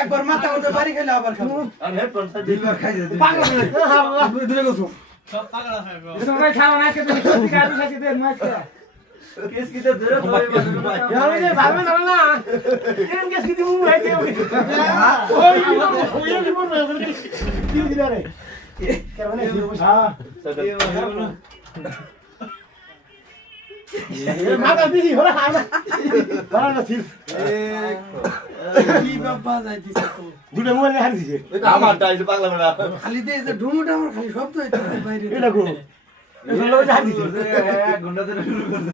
একবার মাথা উঠে বাড়ি খেলে আবার খাবো সব পাগলা খাবে তোমরা খাও না কে তুমি সত্যি কাজ খাচ্ছি দেন মাছ খা কেস কি তো ধরে ধরে যাবে যে ভাবে না না কেন কেস কি তুমি ভাই দেও ওই ওই মন না কি দিলা রে কেন না হ্যাঁ মাথা দিছি হলা না বাবা না ছিল কি বাবা যাইতিস তো দুটো মোবাইল নিয়ে হারিয়ে দিছে আমারটা এই পাগলা মেলা খালি দে যে ঢুমুটা আমার খালি শব্দ হইতাছে বাইরে এটা কো এটা লই হারিয়ে দিছে 1 ঘন্টা ধরে শুরু করছে